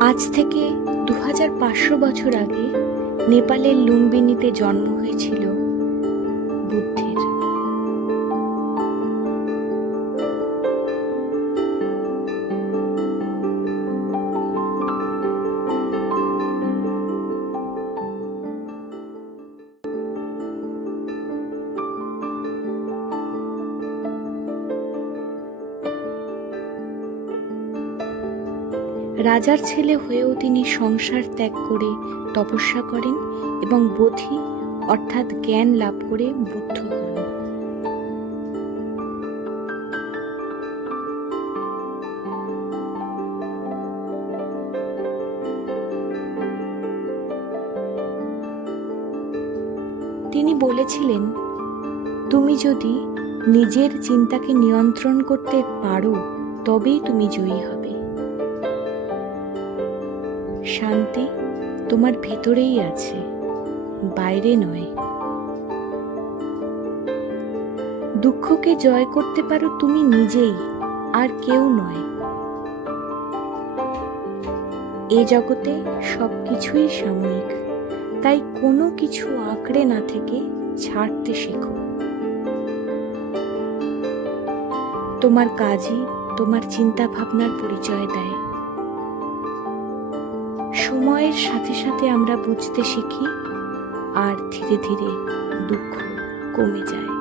আজ থেকে 2500 বছর আগে নেপালের লুম্বিনীতে জন্ম হয়েছিল বুদ্ধের। রাজার ছেলে হয়েও তিনি সংসার ত্যাগ করে তপস্যা করেন এবং বোধি অর্থাৎ জ্ঞান লাভ করে বুদ্ধ হন। তিনি বলেছিলেন, তুমি যদি নিজের চিন্তাকে নিয়ন্ত্রণ করতে পারো তবেই তুমি জয়ী হবে। শান্তি তোমার ভেতরেই আছে, বাইরে নয়। দুঃখকে জয় করতে পারো তুমি নিজেই, আর কেউ নয়। এ জগতে সবকিছুই সাময়িক, তাই কোনো কিছু আঁকড়ে না থেকে ছাড়তে শেখো। তোমার কাজই তোমার চিন্তা ভাবনার পরিচয় দেয়। সময়ের সাথে সাথে আমরা বুঝতে শিখি, আর ধীরে ধীরে দুঃখ কমে যায়।